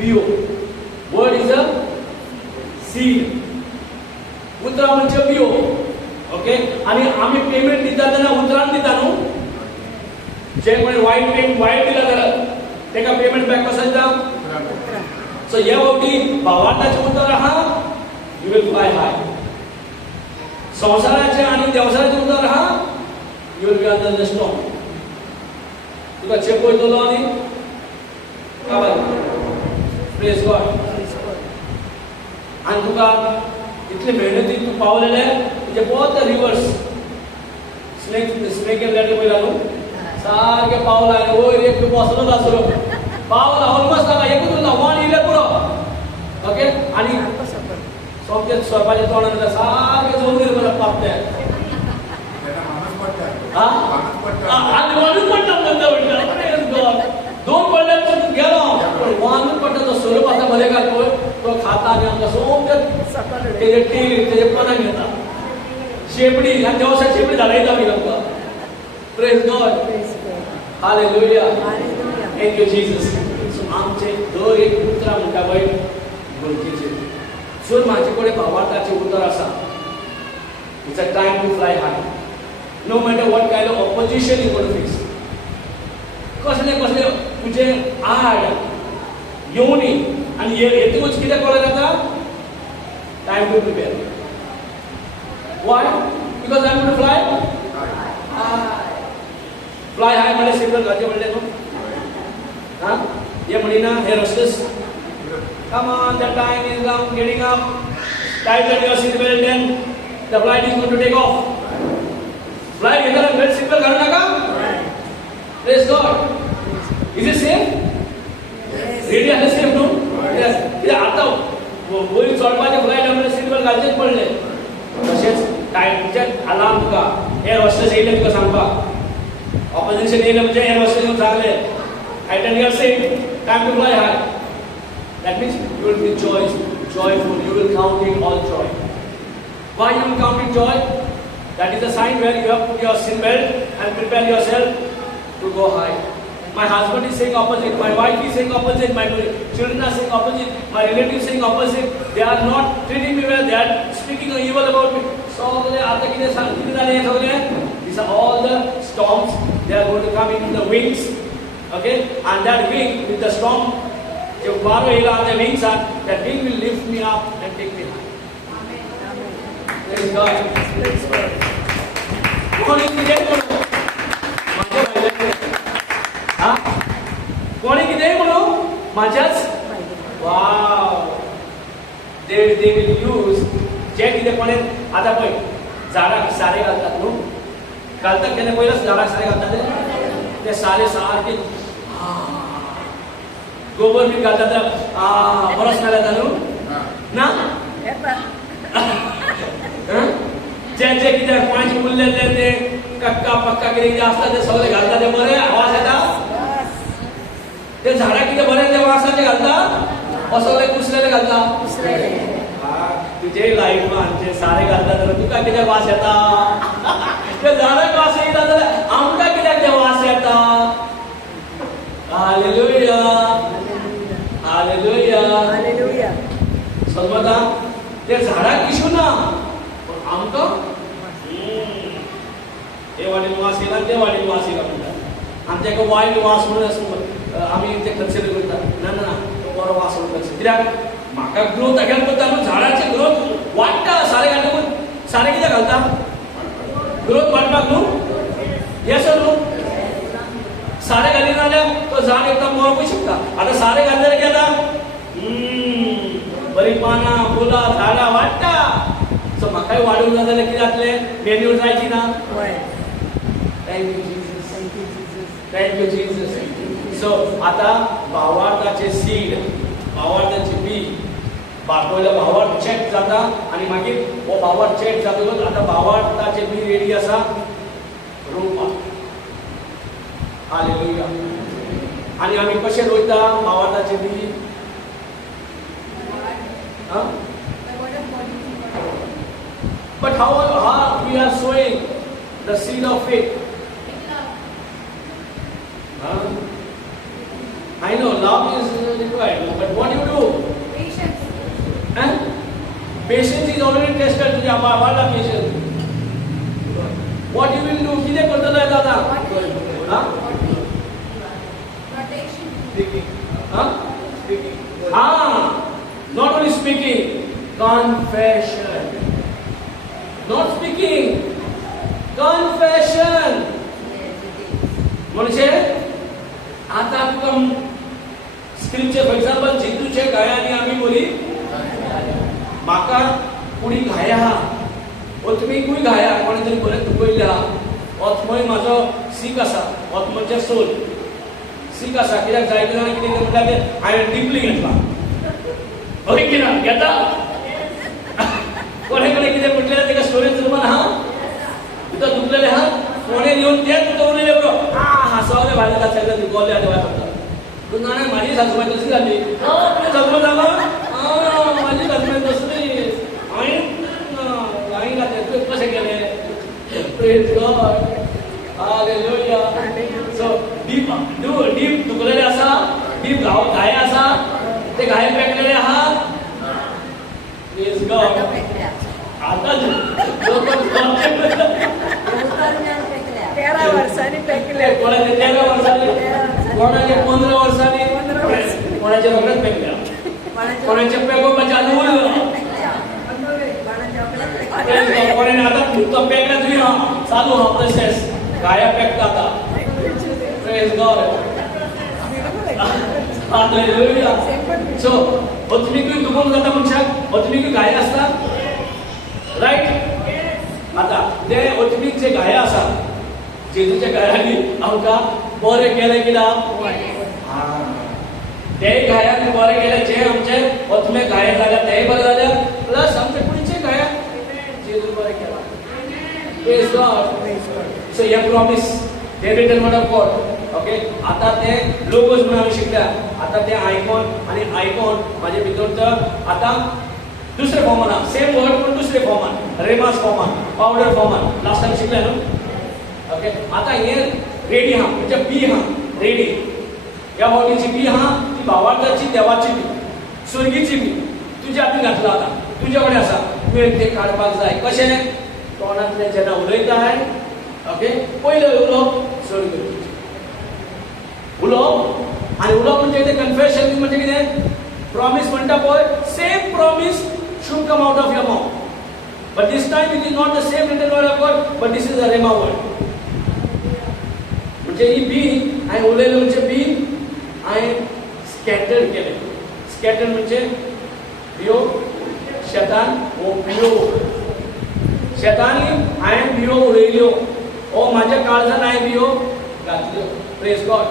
बियो. Word is a seed. उतरां म्हणजे बियो. ओके. आणि आम्ही पेमेंट दिता तेन्ना उतरान दिता न्हू. जे कोणी वायट दिला जाल्यार तेका पेमेंट बॅक कसो दिता. सो ह्या फावटी भावार्थाचें उतर आहा, यू विल फ्लाय हाय. संवसाराचें आनी देवसाराचें उतर आहा, you will be under the storm. तुका चेप वयतलो आनी काबार. Praise God. आनी तुका इतले मेहनतीन तूं पावलेले तुजे बोथ द रिवर्स. स्नेक गेले पयला न्हू, सारके पावला आनी वयर एक बसलोच आसलो. पावला ऑलमोस्ट जाता, एकूच उरला, वन इले पुरो. ओके. आनी सोमते स्वरपाचे तोंडान सारके जोर दिले पापते. आनी वनूच पडटा म्हणटा. दोन पडले गेलो पण वनूच पडटा. तो स्वरूप आसा बरे काय तो खाता आनी आमकां सोमते तेजे टील तेजे पनाक घेता. शेपडी आनी देवसा शेपडी धाडयता आमी आमकां. Praise God. Hallelujah. Thank you Jesus. So आमचे दर एक उतरां म्हणटा पळय वळखीचे. सो म्हाजे कडेन भावार्थाचें उतर आसा. It's a time to fly high. No matter what kind of opposition you gonna face. कसले तुजे आड येवनी आनी हेतूच कितें कळ्ळें जाता. Time to prepare. Why? Because I am gonna fly high. Fly high म्हणजे सिंपल घालचे म्हणले न्हू. हां हे म्हणिना हे रस्तेस. Come on, the time is now getting up. Tighten your seat belt and the flight is going to take off. Flight घेताना बेल्ट सीट बेल्ट घालू नका. Praise God. Is it safe? Yes. Ready आहे safe no? Yes. इथे आता वयर चढपाचे flight आमचे seat belt घालचेच पडले. तसेच टाइमचे अलार्म तुका एअर होस्टेस येयले तुका सांगपाक. ऑपोजिशन येयले म्हणजे एअर होस्टेस येवन सांगले tighten your seat, time to fly high. That means you will be joyful. You will counting all joy. Why you will counting joy? That is a sign where you have put your seat belt and prepare yourself to go high. My husband is saying opposite. My wife is saying opposite. My children are saying opposite. My relatives saying opposite. They are not treating me well. They are speaking evil about me. So these are all the storms. They are going to come into the wings. Okay, and that wing with the storm. जो बारो येला आते wings are, that wing will lift me up and take me high. Amen. Praise God. Praise God. कोणी किती म्हणू? माझ्या भाईला. हां? कोणी किती म्हणू? माझ्याच. वाव. They will use जे किती कोणी आता पळय झाडाक सारे घालतात न्हू. घालतात केले पहिलेच झाडाक सारे घालतात ते सारे सारखे गोबर बी घालतात. बरस घालतात न्हू ना. जे कितें कोणाचे उरलेले ते कक्का पक्का कितें आसता ते सगळे घालतात. ते बरे आवाज येता. ते झाडाक कितें बरें ते वासाचे घालता. सगळे कुसलेले घालता. तुजे लाईफान जे सारे घालता जाल्यार तुका कितें वास येता. ते झाडाक वास येता जाल्यार आमकां कित्याक ते वास येता. हालेलुया. हालेलुया. हालेलुया. समजता ते झाडाक इशू ना पण आमकां हे वाटेन वास येला ते वाटेन वास येला म्हणटा. आनी तेका वायट वास म्हणून आमी ते कन्सिडर करतात. ना ना तो बरो वास म्हणटा. कित्याक म्हाका ग्रोथ हेल्प करता न्हू. झाडाचे ग्रोथ वाडटा. सारे घालता सारे कितें घालता. ग्रोथ वाडपाक न्हू. येस न्हू. सारे घाली जाल्यार तो झाड एकदम मरपूंक शकता. आतां सारे घातल्यार कितें जाता. बरी पानां फुलां झाडां वाडटा. सो म्हाकाय वाडूंक जाय जाल्यार कितें जातलें. मेन्यूर जायची ना. Thank you Jesus. Thank you Jesus. So आतां भावार्थाचे सीड भावार्थाची बी पयलो भावार्थ चॅक जाता आनी मागीर हो भावार्थ चॅक जातकच आतां भावार्थाचे बी रेडी आसा रोवपाक. हालेलुया. आनी आमी कशें रोयता भावार्थाचे बी. But how we are sowing the seed of faith. I know love is required, but what you tested तुझ्या वाढला patience. What you will do? किती करतलो दादा? हा not only speaking, confession. Not speaking, confession. म्हणजे आता तुका स्क्रिप्चर फॉर एक्झाम्पल जितूचे गायांनी आम्ही बोली म्हाका कुणी घाया हा तुमी घाया कोणी तरी बरें दुखयल्ले हा ओथमय म्हाजो सीक आसा ओथमचे सोल सीक आसा कित्याक जायते जाणां कितें म्हणटा ते हांवें डिपली घेतला हय कित्याक घेता कोणे कडेन कितें म्हटलें तेका स्टोरेज रूमान आहा तुका दुखलेले आहा कोणे येवन तेच तुका उलयले बरो हांसवले भायर घातले दुखवले आनी वाट तूं जाणा म्हाजी सासूबाई तशी जाली तुवें सासूबाई जालो म्हाजी सासूबाई तसली हांवें घातले तुवें कशें केलें praise God hallelujah. So deep दुखलेले आसा डीप घाये आसा ते घाये पेकलेले आहा प्रेज गॉड आता 13 वर्षांनी पेकले कोणाचे 13 वर्षांनी कोणाचे 15 वर्षांनी कोणाचे रोगात पेकल्या कोणाचे पेकोवपाचे चालू उरलं कोणाने आता तो पेकला तरी हा चालू हा प्रोसेस गाया पेकता आता प्रेज गॉड हालेलुया. सो अतमिकूय दुखून जाता मनशाक अतमिकूय गाय आसता राईट. आता ते अतमीक जे गाय आसा जेजूच्या गायांनी आमकां बरें केलें कित्याक ते गायांनी बरें केलें जे आमचे अतमे गाये जाल्या तेय बरें जाल्या प्लस आमचे कुडीचे गाया जेजू बरें केला प्रेज गॉड. सो हे प्रॉमिस ते written word of God okay. आता ते लोगोस म्हणून आमी शिकल्या आता ते आयकॉन आणि आयकॉन माझे भितर आता दुसरे फॉर्मान सेम वर्ड पण दुसरे फॉर्मान रेमास फॉर्मान पावडर फॉर्मान लास्ट टाइम शिकले न्हू ओके. आता हे रेडी हा म्हणजे बी हा रेडी या बावटीची बी हा ती भावार्थाची देवाची बी स्वर्गीची बी तुझ्या हातीन घातला आता तुझ्या कडेन आसा तुवें ते काडपाक जाय कशें तोंडांतले जेन्ना उलयताय ओके पयले उलोवप स्वर्ग उलोवप आणि उलोवप म्हणजे ते कन्फेशन म्हणजे कितें प्रॉमिस म्हणटा पळय same promise should come out of your mouth. But this time it is not the same written word of God, but this is a rhema word. म्हणजे ही बी हांवें उलयलें म्हणजे बी हांवें स्कॅटर्ड केलें. स्कॅटर्ड म्हणजे बियो शेतान वो बियो शेतांनी हांवें बियो उडयल्यो ओ म्हाज्या काळजान हांवें बियो घातल्यो प्रेज गॉड.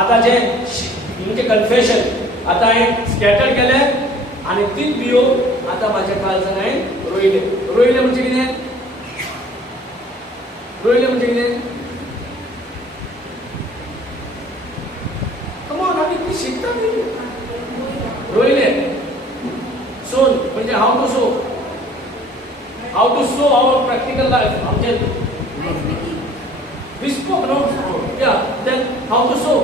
आता जे म्हणजे कन्फेशन आता हांवें स्कॅटर्ड केलें आणि तीच बियो आता माझ्या काळजान हांवें रोयले. रोयले म्हणजे कितें रोयले म्हणजे कितें कमॉन आमी ती शिकता न्ही रोयले. सोन म्हणजे how to so our practical life आमचे we spoke no yeah then how to so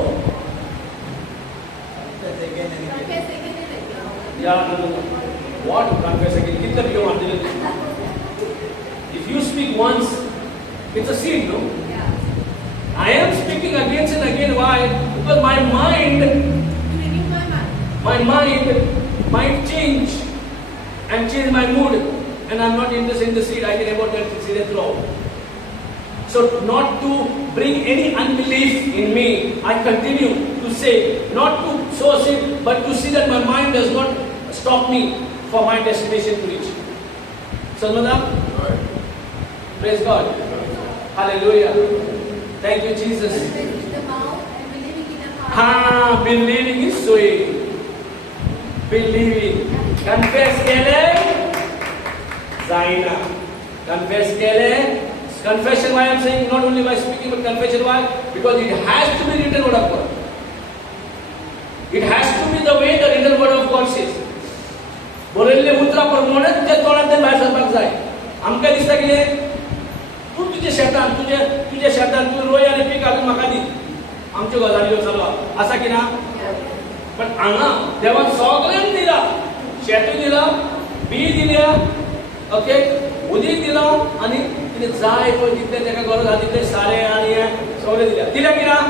Yeah, no. What confess again? Kitna biyo mandile. If you speak once, it's a seed, no? Yeah. I am speaking again and again. Why? Because my mind might change and change my mood, and I'm not interested in the seed. I can about that seed and throw. So not to bring any unbelief in me, I continue to say, not to sow seed, but to see that my mind does not stop me for my destination to reach. Salmada? Praise God. Hallelujah. Thank you, Jesus. Believing is sowing. Believing. Confess kele, zaina. Confess kele. Confession, why I am saying not only by speaking, but confession, why? Because it has to be written word of God. It has to be the way the written word of God says. बोलले उतरा प्रमाणे तुझ्या तोंडातून बाहेर सरपाक जाय. आमकां दिसता कितें तूं तुजे शेतान तूं रोय आनी पीक घालून म्हाका दी आमच्यो गजाल्यो चलो आसा की ना. पण हांगा देवान सगळ्यांक दिला शेतूय दिला बी दिल्या ओके उदीक दिलो आनी कितें जाय पळय तितलें ताका गरज आहा तितलें सारें आनी हें सगळें दिलें. कित्याक कितें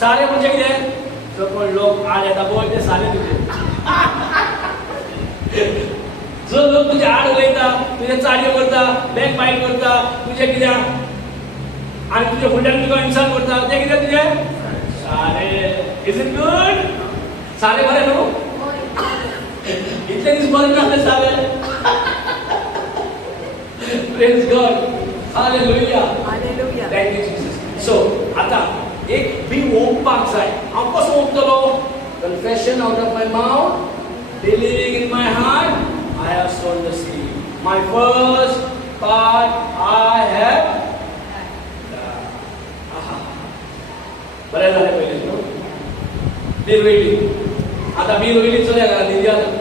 सारें म्हणजे कितें जो लोक आड येता पळय ते सारें तुजें. जो लोक तुजे आड उलयता तुजे चाडयो करता बॅक बायट करता तुजें कित्याक आनी तुजे फुडल्यान तुका इन्सल्ट करता तें कितें तुजें सारें. Is it good? सारें बरें न्हू? इतले दीस बरें नासलें सारें. Praise God. Hallelujah. Hallelujah. Thank you Jesus. So, आता एक बी ओंकपाक जाय. हांव कसो ओंकतलो? Confession out of my mouth, believing in my heart, I have sown the seed. My first part I have बरें जालें पयलीं न्हू? बी रोयली. आता बी रोयली चलया घरा निधी आतां.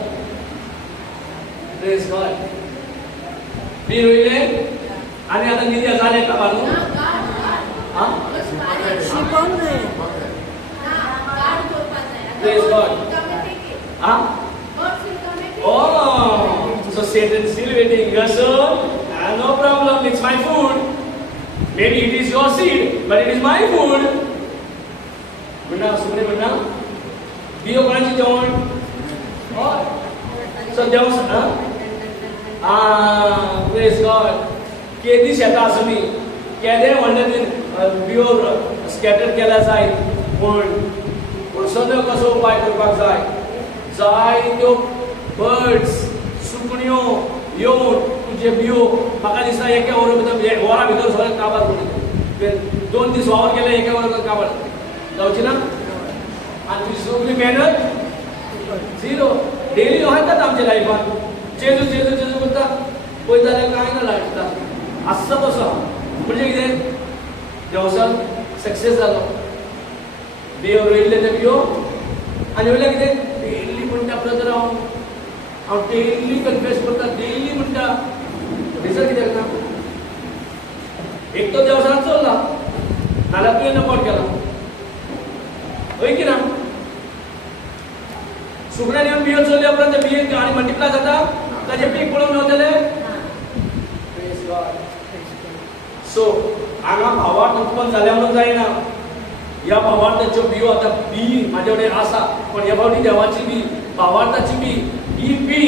Praise God. बी रोयले आनी आतां निधी जालें काबार न्हू? हां? शिकवून जाय. Praise God. Huh? Oh, so Satan still waiting. Your son, no problem. It's my food. Maybe it is your seed, but it is my food. Munna, Subhani Munna. Dio konachi jewan. Oh, so jewan. Praise God. Kedi sheta asumi. Kede म्हणल्यार बियो scatter केला जाय पण सदैव कसो उपाय करपाक जाय. जाय त्यो बर्ड्स सुकण्यो येवन तुजे बियो म्हाका दिसता एका वरा भितर सगळें काबार करून 2 दीस वावर केले एका वरान काबार जावची ना. आनी तुजी सगळी मेहनत झिरो. डेली वयतात आमच्या लायफान जेजू जेजू जेजू करता पळय जाल्यार कांय ना लायफान आसता तसो. म्हणजे कितें देवसान सक्सेस जालो. बियो रोयिल्ले ते बियो आनी वयल्यार कितें डेली म्हणटा ब्रदर हांव डेली कन्फेस करता डेली म्हणटा. रिजल्ट कित्याक ना? एक तो देवसानात चल्ला नाल्यार तुवें नकॉट केला. हय की ना? सुकण्यान येवन बियो चल्ले उपरांत ते बियो आनी मल्टिप्लाय जाता ताजें पीक पळोवन मेवतलें. सो हांगा भावार्थ उत्पन्न जाल्या म्हणून जायना. ह्या भावार्थाच्यो बियो आतां बी म्हाजे कडेन आसा पण ह्या फावटी देवाची बी भावार्थाची बी ही बी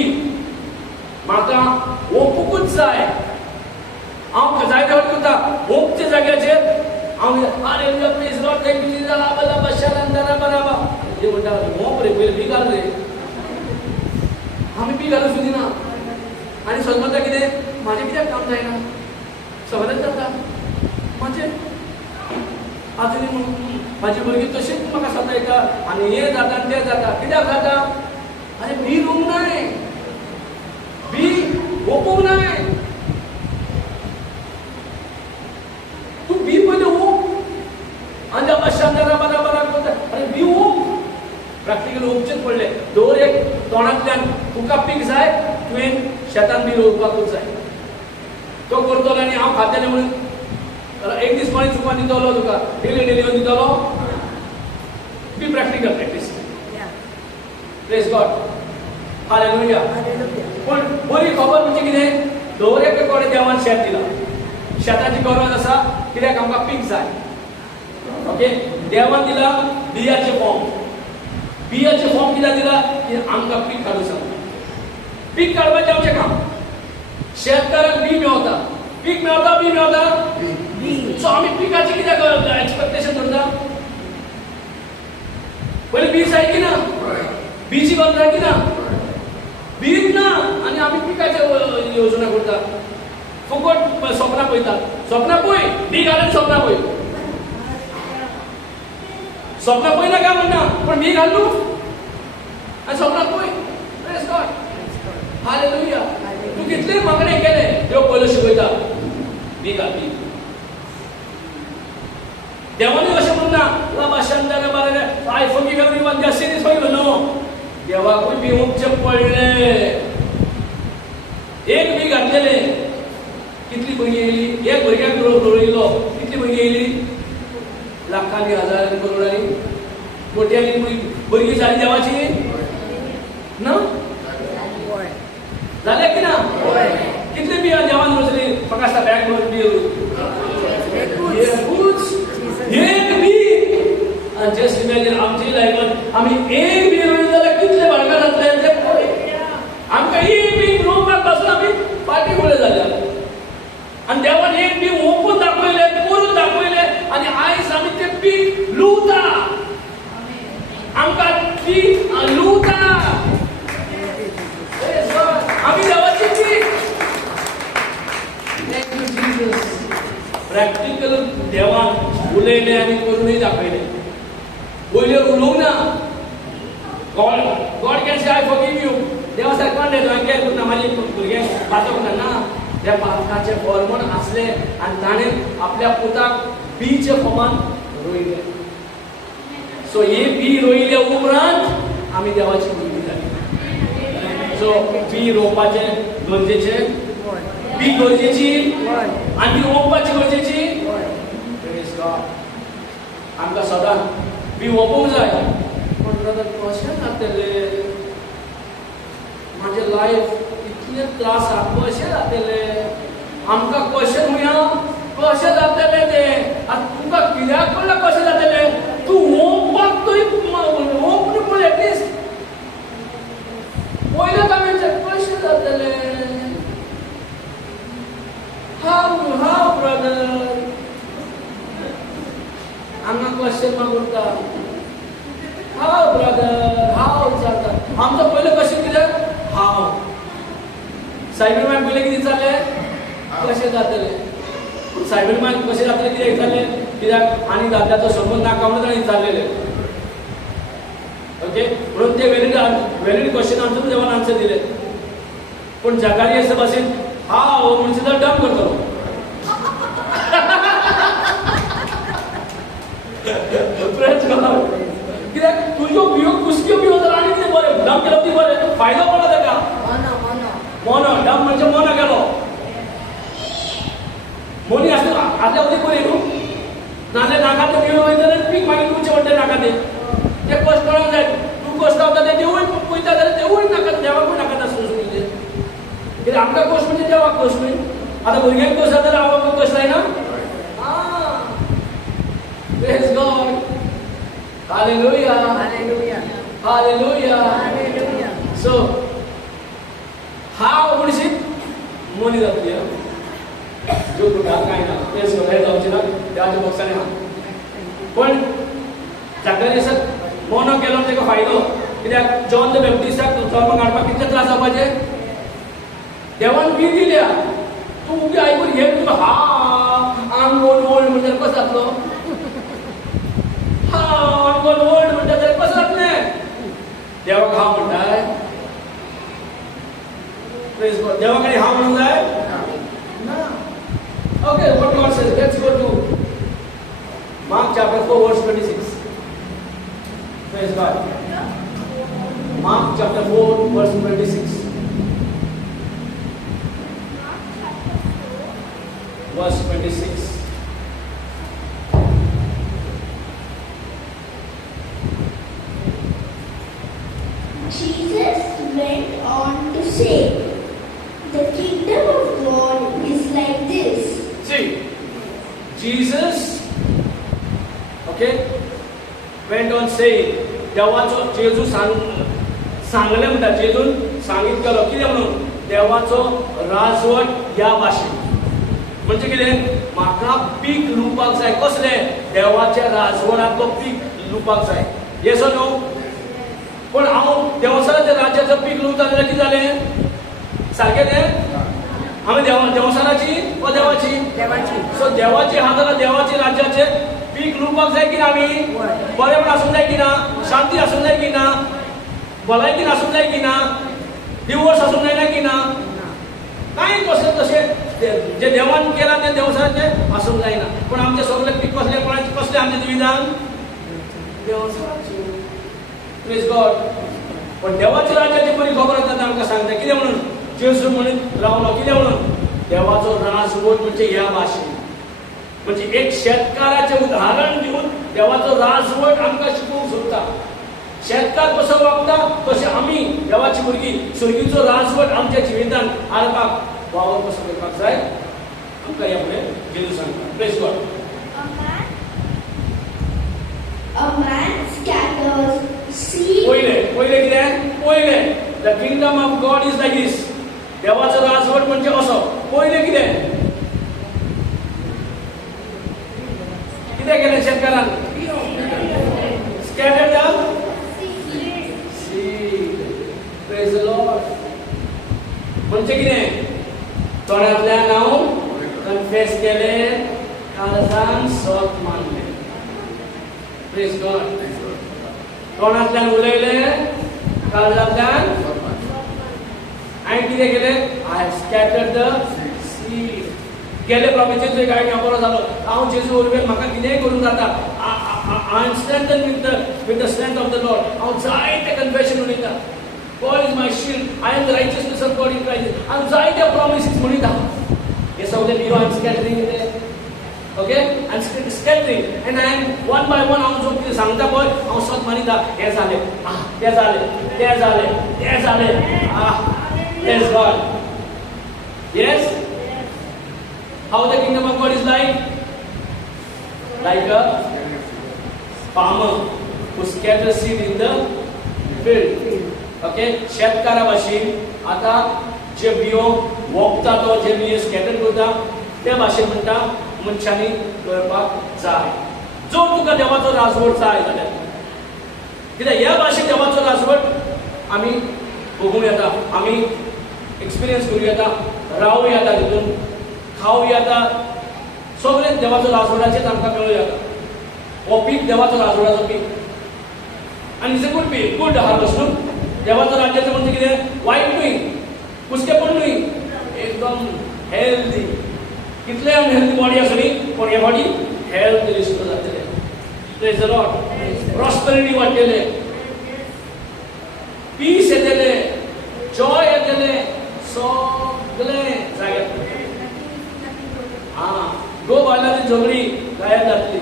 म्हाका ओंपूकूच जाय. हांव जाय त्या फावटी करता ओंपचे जाग्याचेर हांव hallelujah praise Lord thank you Jesus आबला बशालांदारा बराबा हे म्हणटा ओंप रे पयलीं बी घाल रे. आमी बी घालूंक सोदिना आनी सगळ्यांत कितें म्हाजें कित्याक काम जायना सगळ्यांत जाता म्हणजे आजून म्हाजी भुरगीं तशीच म्हाका सतायता आनी हें जाता आनी तें जाता. कित्याक जाता? आरे बी रोवंक नाय बी ओपूंक नाय. तूं बी पयलीं ओप आनी अशांतरा बरा बरा करता. अरे बी ओप प्रॅक्टिकल ओपचेच पडलें. दवर एक तोंडांतल्यान तुका पीक जाय तुवें शेतान बी रोवपाकूच जाय. तो करतलो आनी हांव खातेलें म्हणून एक दीस पाणी चुकून दितलो तुका डेली डेली येवन दितलो. बी practical practice. Praise God. Hallelujah. पण बरी खबर म्हणजे कितें? दवर एक कोणे देवान शेत दिला. शेताची गरज आसा कित्याक आमकां पीक जाय. ओके देवान दिला बियाचे फॉर्म. बियाचे फॉर्म कित्याक दिला की आमकां पीक काडूंक सांगता. पीक काडपाचें आमचें काम. शेतकाराक बी मेवता. पीक मेवता बी मेवता. सो आमी पिकाची कित्याक एक्सपेक्टेशन करता? पयलीं बी जाय की ना? बीची गरज जाय की ना? बीच ना आनी आमी पिकाची योजना करता. फुकट सपनां पळयता. सपनां पळय बी घालून सपनां पळय. सपनां पळय नाका म्हणना पण बी घाल न्हू आनी सपनां पळय. Praise God. हालेलुया. तूं कितलें मागणें केलें देव पयलो शिकयता बी घाल बी. देवानी अशें म्हणना बाबा शांतारा बारा I forgive everyone their sin is forgiven. नो देवाकूय बी ओंपचें पडलें. एक बी घातलेलें कितली भुरगीं येयली? एक भुरग्याक रोयलो कितली भुरगीं येयली? लाखांनी हजारांनी करोडांनी कोट्यांनी भुरगीं जाली देवाची ना? जालें की ना? कितली फक्त बॅग मध्ये बी एकूच. एक बी जस्ट इमॅजिन आमची लाईफात आम्ही एक बी रोवली जाल्यार कितले भांडण जातले ते पळय. आमकां एक बी रोवपाक पासून आमी पार्टी फुडें जाल्या आनी देवान एक बी ओपून दाखयले करून दाखयले आनी आयज आमी ते पीक लुवता. आमकां पीक लुवता. आमी देवाची पीक. Thank you Jesus. प्रॅक्टिकल देवान उलयले आनी करूनय दाखयले. पयले उलोवंक ना. God can say I forgive you. देवा सारको हांवें केलें करना म्हाजे भुरगे पातक ना. त्या पातकाचे फॉर्मन आसले आनी ताणें आपल्या पुताक बीचे फॉर्मान रोयले. सो हे बी रोयले उपरांत आमी देवाची भुरगीं जाली. सो बी रोवपाचें गरजेचें. बी गरजेची आनी रोवपाची गरजेची. Praise God. आमकां सदांच बी ओपूंक जाय. पण ब्रदर कशें जातलें म्हाजें लायफ इतले त्रास आसा कशें जातलें आमकां कशें म्हणया कशें जातलें तें आतां तुमकां कित्याक म्हणल्यार कशें जातलें तूं ओंकपाक तरी ओंक न्ही पूण एटलिस्ट पयलें आमी कशें जातलें हाव ब्रदर हांगा क्वेश्चन मार्क उरता. हाव ब्रदर हाव जाता. आमचो पयलें क्वेश्चन कितें हाव. सायबरमॅन पयलें कितें विचारलें कशें जातलें. सायबरमॅन कशें जातलें कित्याक विचारलें कित्याक आनी दादल्याचो संबंद नाका म्हणून ताणें विचारलेलें. ओके म्हणून ते वेलिड क्वेश्चन आन्सर देवान आन्सर दिले. पूण जकारिया अशे भाशेन हाव म्हणून सुद्दां डम करतलो. Praise God. कित्याक तुज्यो बियो कुस्क्यो बियो जाल्यार आनी कितें बरें डम केलो ती बरें फायदो पडला ताका. मोनो डम म्हणजे मोनो केलो. मोनी आसता आदल्या वती बरी न्हू. नाजाल्यार नाका ते बियो वयता जाल्यार पीक मागीर तुमचें म्हणटा नाका तें कश्ट कळोंक जाय. तूं कश्ट रावता तें देवूय पळयता जाल्यार देवूय नाका देवाकूय नाका आसता म्हणजे कित्याक आमकां कश्ट म्हणजे देवाक कश्ट न्ही. आतां भुरग्यांक कश्ट जाता जाल्यार आवयक कश्ट जायना. Praise God. Hallelujah. Hallelujah. Hallelujah. Hallelujah. So, हाव म्हणशीत मोनी जातली. जो कुठा काय ना तेच हे जावचे ना देवाच्या बॉक्साने हा. पण जकारियाक मोनो केलो तेका फायदो कित्याक जॉन द बॅप्टिस्टाक धर्म काडपाक कितले त्रास जावपाचे. देवान बी दिल्या. तूं उबी आयकून घे तुका हा आंग ओल्ड म्हणजे कसो जातलो. आंगोल ओल्ड म्हणटा जाल्यार कसो जातलें. देवाक हांव म्हणटाय. Praise God. देवा कडेन हांव म्हणूंक जाय ना. Okay what God says. Let's go to Mark chapter 4 verse 26. Praise God. Mark chapter 4 verse 26. Verse 26. Jesus went on to say, "The kingdom of God is like this." See, Jesus, okay, went on saying, देवाचो जेजू सांगले म्हणटा. जेजून सांगीत केलो कितें म्हणून देवाचो राजवट ह्या भाशेन. म्हणजे कितें म्हाका पीक लुवपाक जाय. कसलें देवाच्या राजवटांतलो पीक लुवपाक जाय. Yes or no. पण हांव देवस्थानाच्या राज्याचो पीक लुवता जाल्यार कितें जालें सारकें तें. आमी देवस्थानाची वा देवाची देवाची. सो देवाची हा जाल्यार देवाची राज्याचे पीक लुवपाक जाय की ना. आमी बरेपण आसूंक जाय की ना. शांती आसूंक जाय की ना. भलायकीन आसूंक जाय की ना. डिवोर्स आसूंक जायना की ना. कांय तशें जे देवान केला ते देवस्थानाचे आसूंक जायना. पण आमचे सगळे पीक कसले कोणाचे कसले आमचे विधान देवस्थानाचे. Praise God. पण देवाच्या राज्याची बरी खबर आसा आमकां सांगता कितें म्हणून जेजू म्हणून रावलो. कितें म्हणून देवाचो राजवट म्हणजे ह्या भाशेन. म्हणजे एक शेतकाराचें उदाहरण दिवन देवाचो राजवट आमकां शिकोवंक सोदता. शेतकार कसो वागता तशें आमी देवाची भुरगीं सर्गीचो राजवट आमच्या जिवितांत हाडपाक वावर कसो करपाक जाय आमकां ह्या फुडें जेजू सांगता. Praise God. A man scatters seed. पहिले कितें? पहिले the kingdom of God is like this. देवाचो राजवट म्हणजे असो. पहिले कितें केलें शेतकारान? Scattered the seed. Praise the Lord. म्हणजे कितें? तोंडांतल्यान हांव कन्फेस केलें, काळजान सोत मानलें. Praise God. तोंडांतल्यान उलयलें, काळजांतल्यान हांवें कितें केलें? I scattered the seed. गेले प्रॉफिसीचो एक हांवें बरो जालो. हांव जेजू वरवीं म्हाका कितेंय करूंक जाता. I am strengthen with the strength of the Lord. हांव जायते कन्फेशन उलयता. God is my shield. I am the righteousness of God in Christ. हांव जायते प्रॉमिसीस म्हणिता. हे सगळे बियो आय एम स्कॅटरिंग कितें. Okay, I am scattering and I am one by one हांव जो कितें सांगता पळय हांव सोत मानिता. हें जालें, तें जालें, तें जालें, तें जालें. Praise God. Yes. How the kingdom of God is like a farmer who scatters seed in the field. Okay, शेतकारा भाशेन आता जे बियो वोगता तो जे बियो स्कॅटर करता त्या भाशेन म्हणटा मनशांनी करपाक जाय. जर तुका देवाचो राजवट जाय जाल्यार कित्याक ह्या भाशेन देवाचो राजवट आमी भोगूंक येता, आमी एक्सपिरियन्स करूं येता, रावूं येता, तितून खावं येता. सगळें देवाचो राजवटाचेर आमकां कळूं येता. हो पीक देवाचो राजवटाचो पीक. आनी it's a good peak, good harvest न्हू. देवाचो राज्याचो म्हणजे कितें? वायट न्हय, कुसकेपण न्हय, एकदम हेल्दी. कितले अनहेल्दी बॉडी आसली पूण हे बॉडी हेल्थ रिस्टोर जातले. Praise the Lord. प्रॉस्पेरिटी वाडटले, पीस येतले, जॉय येतले, सगळें जाग्यार. गो बायलांची झगडी गायब जातली.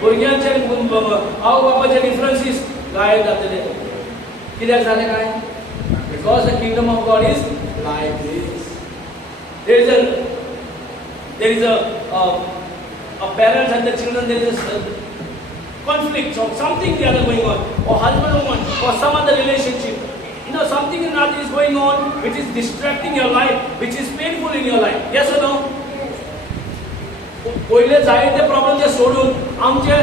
भुरग्यांचे आवय बापाचे डिफरन्सीस गायब जातले. कित्याक जालें काय? Because the kingdom of God is like this. There is a parents and the children, there is conflict or something the other going on, or husband or woman, or some other relationship. You know, something in that is going on which is distracting your life, which is painful in your life. Yes or no? पहिले जायते problem जे सोडून आमचे